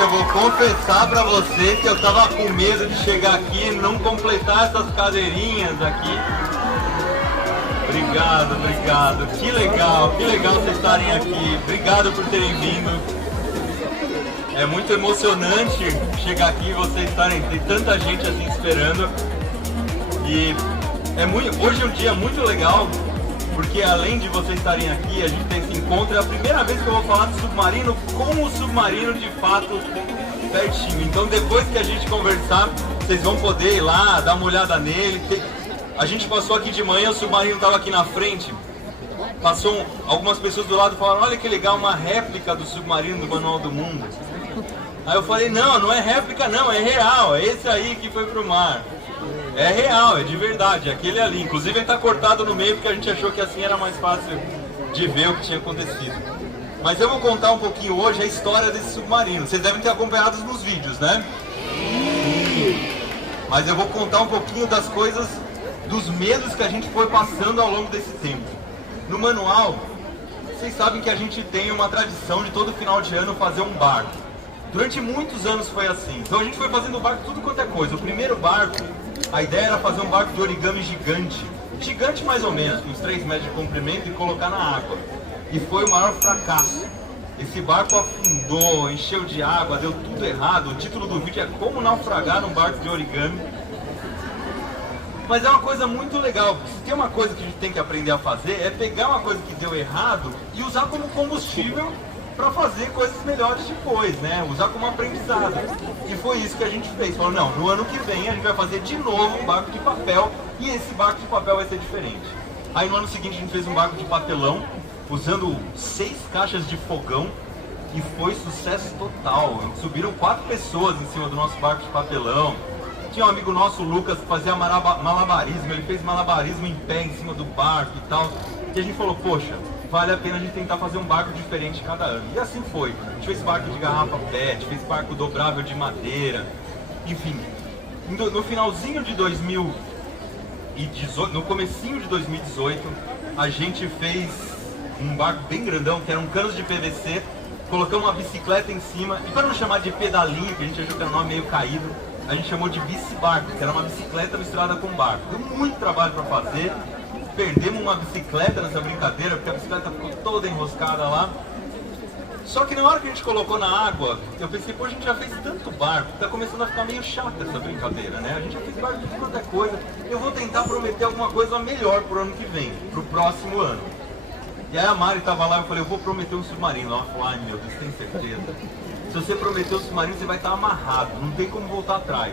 eu vou confessar pra vocês que eu tava com medo de chegar aqui e não completar essas cadeirinhas aqui. Obrigado, obrigado. Que legal vocês estarem aqui. Obrigado por terem vindo. É muito emocionante chegar aqui e vocês estarem, tem tanta gente assim esperando. E hoje é um dia muito legal, porque além de vocês estarem aqui, a gente tem esse encontro. É a primeira vez que eu vou falar de submarino com o submarino de fato pertinho. Então depois que a gente conversar, vocês vão poder ir lá, dar uma olhada nele. A gente passou aqui de manhã, o submarino estava aqui na frente. Passou algumas pessoas do lado e falaram: olha que legal, uma réplica do submarino do Manual do Mundo. Aí eu falei: não é réplica não, é real, é esse aí que foi pro mar. É real, é de verdade, é aquele ali. Inclusive ele está cortado no meio porque a gente achou que assim era mais fácil de ver o que tinha acontecido. Mas eu vou contar um pouquinho hoje a história desse submarino. Vocês devem ter acompanhado nos vídeos, né? Mas eu vou contar um pouquinho das coisas, dos medos que a gente foi passando ao longo desse tempo. No manual, vocês sabem que a gente tem uma tradição de todo final de ano fazer um barco. Durante muitos anos foi assim. Então a gente foi fazendo barco tudo quanto é coisa. O primeiro barco, a ideia era fazer um barco de origami gigante. Gigante mais ou menos, com uns 3 metros de comprimento, e colocar na água. E foi o maior fracasso. Esse barco afundou, encheu de água, deu tudo errado. O título do vídeo é Como Naufragar num Barco de Origami. Mas é uma coisa muito legal. Se tem uma coisa que a gente tem que aprender a fazer, é pegar uma coisa que deu errado e usar como combustível para fazer coisas melhores depois, né? Usar como aprendizado. E foi isso que a gente fez. Falou: não, no ano que vem a gente vai fazer de novo um barco de papel, e esse barco de papel vai ser diferente. Aí no ano seguinte a gente fez um barco de papelão, usando 6 caixas de fogão, e foi sucesso total. Subiram 4 pessoas em cima do nosso barco de papelão. Tinha um amigo nosso, o Lucas, que fazia malabarismo. Ele fez malabarismo em pé em cima do barco e tal. E a gente falou: poxa, vale a pena a gente tentar fazer um barco diferente cada ano. E assim foi. A gente fez barco de garrafa PET, fez barco dobrável de madeira. Enfim, no finalzinho de 2018, no comecinho de 2018, a gente fez um barco bem grandão, que eram canos de PVC. Colocamos uma bicicleta em cima. E para não chamar de pedalinho, que a gente achou que era um nome meio caído, a gente chamou de bici-barco, que era uma bicicleta misturada com barco. Deu muito trabalho para fazer. Perdemos uma bicicleta nessa brincadeira, porque a bicicleta ficou toda enroscada lá. Só que na hora que a gente colocou na água, eu pensei: pô, a gente já fez tanto barco, tá começando a ficar meio chata essa brincadeira, né? A gente já fez barco de tanta coisa, eu vou tentar prometer alguma coisa melhor pro ano que vem, pro próximo ano. E aí a Mari tava lá, eu falei: eu vou prometer um submarino. Ela falou: ai meu Deus, tem certeza? Se você prometer o submarino, você vai estar amarrado, não tem como voltar atrás.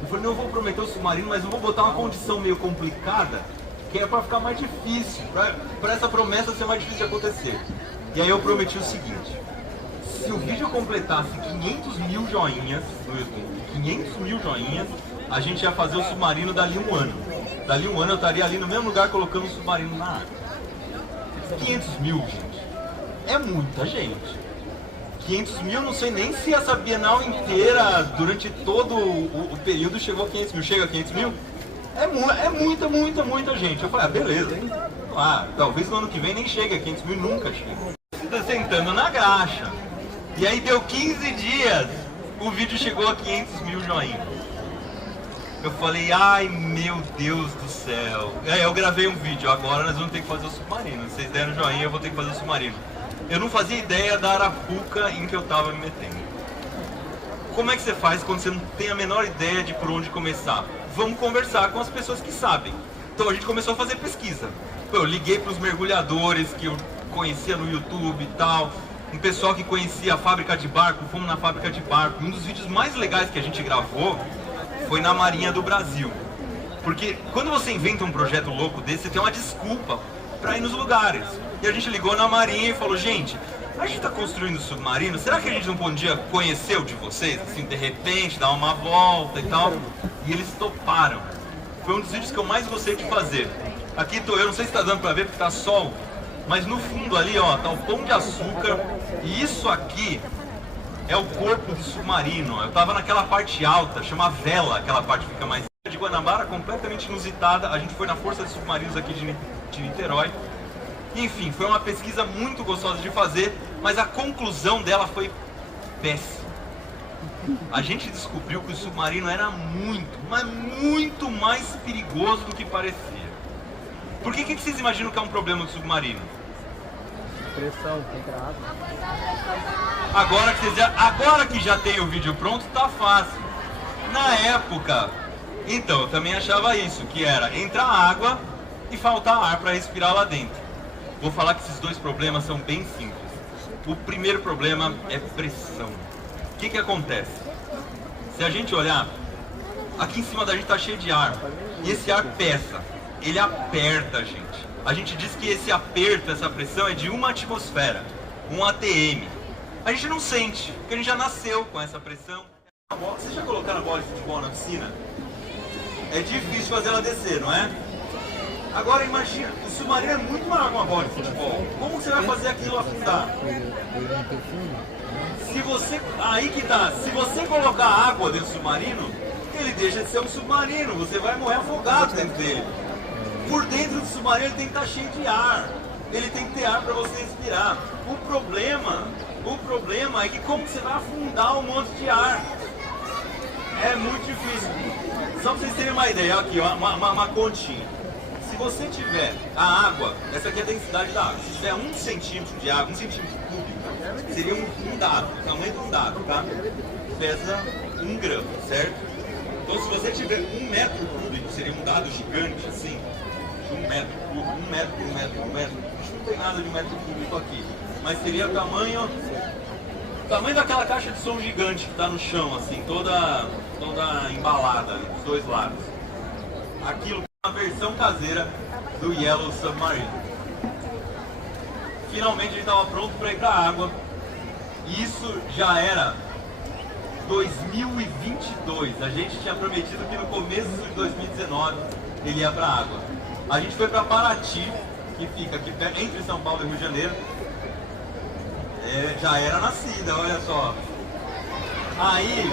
Eu falei: não, eu vou prometer o submarino, mas eu vou botar uma condição meio complicada, que é para ficar mais difícil, para essa promessa ser mais difícil de acontecer. E aí eu prometi o seguinte: se o vídeo completasse 500 mil joinhas no YouTube, 500 mil joinhas, a gente ia fazer o submarino dali um ano. Dali um ano eu estaria ali no mesmo lugar colocando o submarino na água. 500 mil, gente, é muita gente. 500 mil, não sei nem se essa Bienal inteira, durante todo o período, chegou a 500 mil. Chega a 500 mil? É muita gente. Eu falei: ah, beleza. Ah, talvez no ano que vem nem chegue a 500 mil, nunca chega. Tá sentando na graxa. E aí deu 15 dias, o vídeo chegou a 500 mil joinhas. Eu falei: ai meu Deus do céu. Aí eu gravei um vídeo: agora nós vamos ter que fazer o submarino. Se vocês deram joinha, eu vou ter que fazer o submarino. Eu não fazia ideia da arapuca em que eu tava me metendo. Como é que você faz quando você não tem a menor ideia de por onde começar? Vamos conversar com as pessoas que sabem. Então a gente começou a fazer pesquisa. Eu liguei para os mergulhadores que eu conhecia no YouTube e tal, um pessoal que conhecia a fábrica de barco, fomos na fábrica de barco. Um dos vídeos mais legais que a gente gravou foi na Marinha do Brasil. Porque quando você inventa um projeto louco desse, você tem uma desculpa para ir nos lugares. E a gente ligou na Marinha e falou: gente, a gente está construindo submarino, será que a gente não podia conhecer o de vocês, assim, de repente, dar uma volta e tal? E eles toparam. Foi um dos vídeos que eu mais gostei de fazer. Aqui tô eu, não sei se está dando para ver porque tá sol, mas no fundo ali, ó, tá o Pão de Açúcar, e isso aqui é o corpo do submarino. Eu tava naquela parte alta, chama vela, aquela parte que fica mais de Guanabara, completamente inusitada. A gente foi na Força de Submarinos aqui de Niterói. Enfim, foi uma pesquisa muito gostosa de fazer, mas a conclusão dela foi péssima. a gente descobriu que o submarino era muito, mas muito mais perigoso do que parecia. Por que vocês imaginam que é um problema do submarino? Pressão contra a água. Agora que já tem o vídeo pronto, tá fácil. Na época, então, eu também achava isso, que era entrar água e faltar ar para respirar lá dentro. Vou falar que esses dois problemas são bem simples. O primeiro problema é pressão. O que acontece? Se a gente olhar, aqui em cima da gente tá cheio de ar. E esse ar pesa, ele aperta a gente. A gente diz que esse aperto, essa pressão é de 1 atmosfera, 1 atm. A gente não sente, porque a gente já nasceu com essa pressão. Vocês já colocaram a bola de futebol na piscina? É difícil fazer ela descer, não é? Agora imagina, o submarino é muito maior que uma bola de futebol. Como você vai fazer aquilo afundar? Aí que tá, se você colocar água dentro do submarino, ele deixa de ser um submarino, você vai morrer afogado dentro dele. Por dentro do submarino ele tem que estar cheio de ar, ele tem que ter ar para você respirar. O problema é que como você vai afundar um monte de ar? É muito difícil. Só para vocês terem uma ideia, aqui ó, uma continha. Se você tiver a água, essa aqui é a densidade da água, se tiver 1 centímetro de água, 1 centímetro cúbico, seria um dado, o tamanho de um dado, tá? Pesa 1 grama, certo? Então se você tiver 1 metro cúbico, seria um dado gigante assim, 1 metro cúbico, 1 metro por 1 metro por 1 metro, não tem nada de 1 metro cúbico aqui, mas seria o tamanho daquela caixa de som gigante que está no chão, assim, toda embalada ali, dos dois lados. Aquilo é uma versão caseira do Yellow Submarine. Finalmente a gente estava pronto para ir para a água. E isso já era 2022. A gente tinha prometido que no começo de 2019 ele ia para a água. A gente foi para Paraty, que fica aqui entre São Paulo e Rio de Janeiro. Já era nascida, olha só. Aí,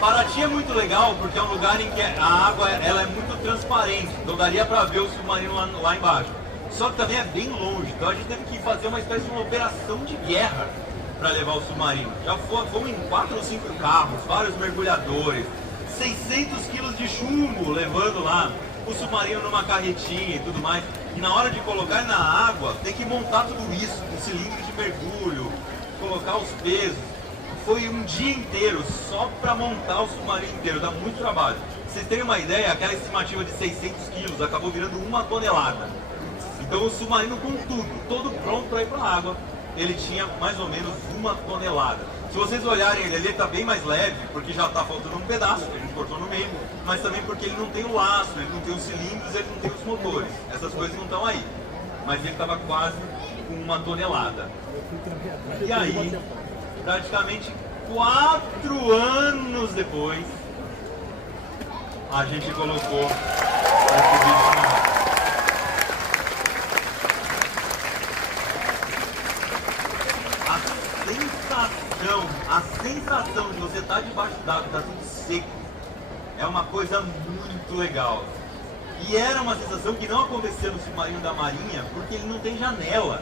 Paraty é muito legal porque é um lugar em que a água ela é muito transparente, então daria para ver o submarino lá embaixo. Só que também é bem longe, então a gente teve que fazer uma espécie de uma operação de guerra para levar o submarino. Já fomos em 4 ou 5 carros, vários mergulhadores, 600 quilos de chumbo levando lá o submarino numa carretinha e tudo mais. E na hora de colocar na água, tem que montar tudo isso, com cilindro de mergulho, colocar os pesos. Foi um dia inteiro só para montar o submarino inteiro, dá muito trabalho. Pra vocês terem uma ideia, aquela estimativa de 600 quilos acabou virando 1 tonelada. Então o submarino com tudo, todo pronto para ir para a água, ele tinha mais ou menos 1 tonelada. Se vocês olharem ele está bem mais leve, porque já está faltando um pedaço, que a gente cortou no meio, mas também porque ele não tem o laço, ele não tem os cilindros, ele não tem os motores. Essas coisas não estão aí. Mas ele estava quase com 1 tonelada. E aí, praticamente 4 anos depois, a gente colocou esse bicho na água. A sensação de você estar debaixo d'água, está tudo seco, é uma coisa muito legal. E era uma sensação que não acontecia no submarino da Marinha, porque ele não tem janela.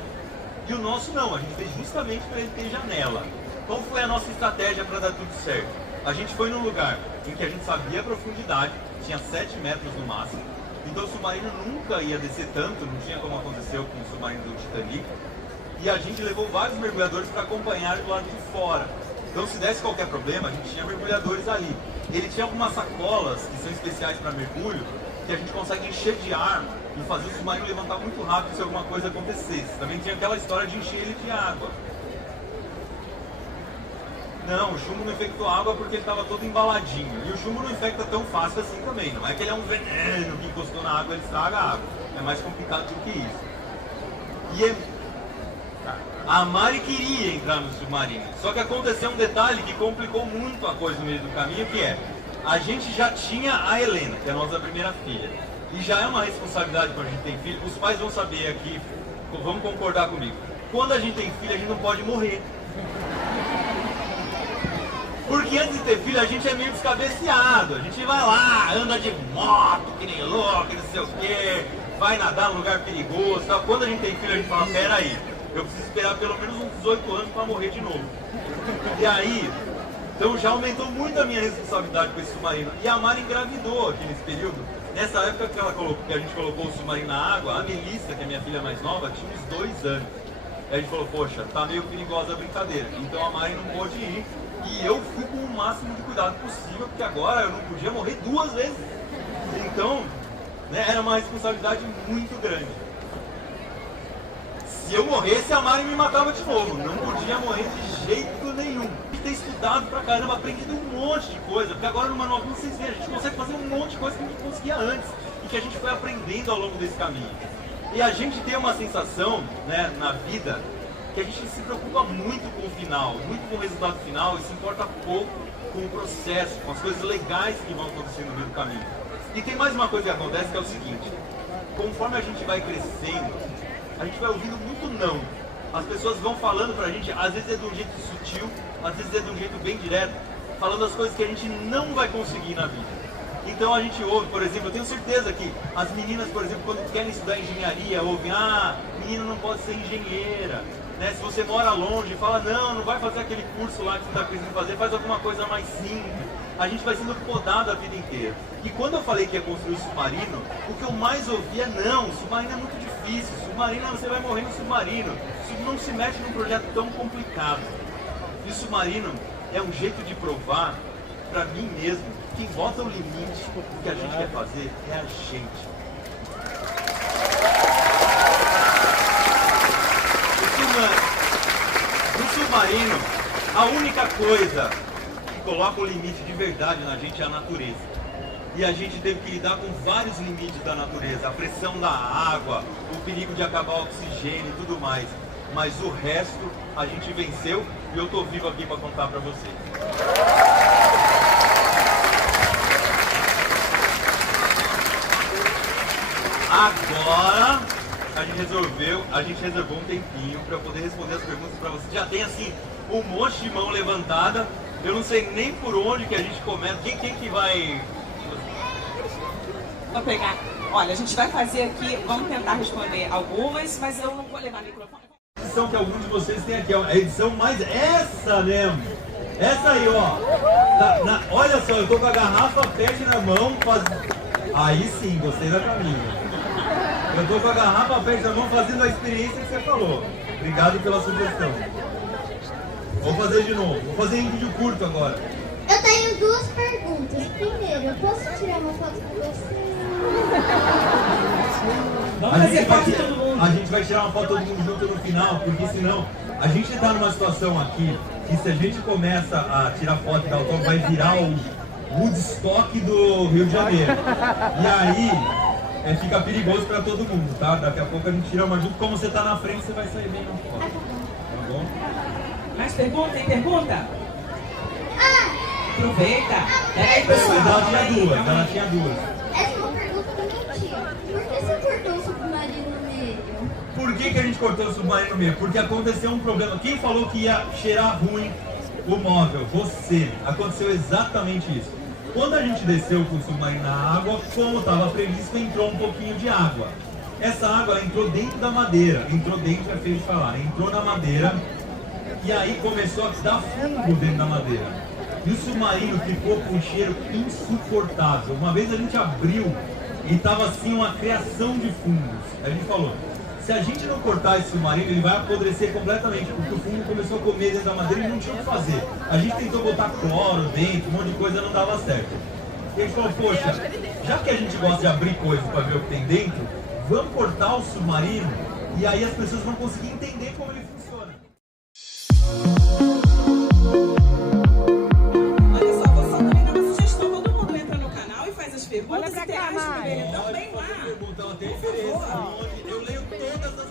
E o nosso não, a gente fez justamente para ele ter janela. Qual foi a nossa estratégia para dar tudo certo? A gente foi num lugar em que a gente sabia a profundidade, tinha 7 metros no máximo, então o submarino nunca ia descer tanto, não tinha como aconteceu com o submarino do Titanic. E a gente levou vários mergulhadores para acompanhar do lado de fora. Então se desse qualquer problema, a gente tinha mergulhadores ali. Ele tinha algumas sacolas que são especiais para mergulho, que a gente consegue encher de ar e fazer o submarino levantar muito rápido se alguma coisa acontecesse. Também tinha aquela história de encher ele de água. Não, o chumbo não infectou água porque ele estava todo embaladinho. E o chumbo não infecta tão fácil assim também. Não é que ele é um veneno que encostou na água e ele estraga a água. É mais complicado do que isso. E a Mari queria entrar no submarino. Só que aconteceu um detalhe que complicou muito a coisa no meio do caminho, que é, a gente já tinha a Helena, que é a nossa primeira filha. E já é uma responsabilidade quando a gente tem filho. Os pais vão saber aqui, vão concordar comigo. Quando a gente tem filho, a gente não pode morrer. Porque antes de ter filho, a gente é meio descabeceado. A gente vai lá, anda de moto, que nem louco, não sei o quê, vai nadar num lugar perigoso, tal. Quando a gente tem filho, a gente fala, peraí, eu preciso esperar pelo menos uns 18 anos para morrer de novo. E aí, Então já aumentou muito a minha responsabilidade com esse submarino. E a Mari engravidou aqui nesse período. Nessa época que a gente colocou o submarino na água, a Melissa, que é minha filha mais nova, tinha uns 2 anos. Aí a gente falou, poxa, tá meio perigosa a brincadeira. Então a Mari não pôde ir. E eu fui com o máximo de cuidado possível, porque agora eu não podia morrer 2 vezes. Então, né, era uma responsabilidade muito grande. Se eu morresse, a Mari me matava de novo. Não podia morrer de jeito nenhum. E ter estudado pra caramba, aprendido um monte de coisa. Porque agora no Manual Plus, vocês veem, a gente consegue fazer um monte de coisa que a gente não conseguia antes. E que a gente foi aprendendo ao longo desse caminho. E a gente tem uma sensação, né, na vida, que a gente se preocupa muito com o final, muito com o resultado final, e se importa pouco com o processo, com as coisas legais que vão acontecendo no meio do caminho. E tem mais uma coisa que acontece, que é o seguinte: conforme a gente vai crescendo, a gente vai ouvindo muito não. As pessoas vão falando pra gente, às vezes é de um jeito sutil, às vezes é de um jeito bem direto, falando as coisas que a gente não vai conseguir na vida. Então a gente ouve, por exemplo, eu tenho certeza que as meninas, por exemplo, quando querem estudar engenharia, ouvem, menina não pode ser engenheira. Né? Se você mora longe, fala, não vai fazer aquele curso lá que você está precisando fazer, faz alguma coisa mais simples. A gente vai sendo podado a vida inteira. E quando eu falei que ia construir o submarino, o que eu mais ouvia, não, submarino é muito difícil, submarino você vai morrer no submarino, não se mexe num projeto tão complicado. E o submarino é um jeito de provar para mim mesmo, quem bota o limite do que a gente quer fazer é a gente. No submarino, a única coisa que coloca o limite de verdade na gente é a natureza. E a gente teve que lidar com vários limites da natureza, a pressão da água, o perigo de acabar o oxigênio e tudo mais. Mas o resto a gente venceu e eu tô vivo aqui para contar para vocês. Agora a gente reservou um tempinho para poder responder as perguntas para vocês. Já tem assim um monte de mão levantada. Eu não sei nem por onde que a gente começa. Quem que vai? Vou pegar. Olha, a gente vai fazer aqui, vamos tentar responder algumas, mas eu não vou levar o microfone. A edição que alguns de vocês têm aqui, a edição mais essa mesmo. Essa aí, ó. Olha só, eu tô com a garrafa PET na mão. Aí sim, gostei da caminha. Eu tô com a garrafa PET na mão fazendo a experiência que você falou. Obrigado pela sugestão. Vou fazer de novo. Vou fazer em vídeo curto agora. Eu tenho 2 perguntas. Primeiro, eu posso tirar uma foto com você? A gente vai tirar uma foto todo mundo junto no final, porque senão a gente tá numa situação aqui que se a gente começa a tirar foto e dar autógrafo, vai virar o Woodstock do Rio de Janeiro. E aí fica perigoso pra todo mundo, tá? Daqui a pouco a gente tira uma junto, como você tá na frente, você vai sair bem na foto. Tá bom? Mais pergunta? Tem pergunta? Aproveita. Peraí, pessoal. Ela tinha duas. Essa é uma pergunta bonitinha. Por que você cortou o submarino no meio? Por que a gente cortou o submarino no meio? Porque aconteceu um problema. Quem falou que ia cheirar ruim o móvel? Você. Aconteceu exatamente isso. Quando a gente desceu com o submarino na água, como estava previsto, entrou um pouquinho de água. Essa água entrou dentro da madeira. Entrou dentro, é feio de falar. Entrou na madeira e aí começou a dar fungo dentro da madeira. E o submarino ficou com um cheiro insuportável. Uma vez a gente abriu e estava assim uma criação de fungos. A gente falou, se a gente não cortar esse submarino, ele vai apodrecer completamente, porque o fungo começou a comer dentro da madeira e não tinha o que fazer. A gente tentou botar cloro dentro, um monte de coisa, não dava certo. E a gente falou, poxa, já que a gente gosta de abrir coisas para ver o que tem dentro, vamos cortar o submarino e aí as pessoas vão conseguir entender como ele funciona. Perguntas e interage com ele também lá. Perguntar, tem interesse. Eu leio todas as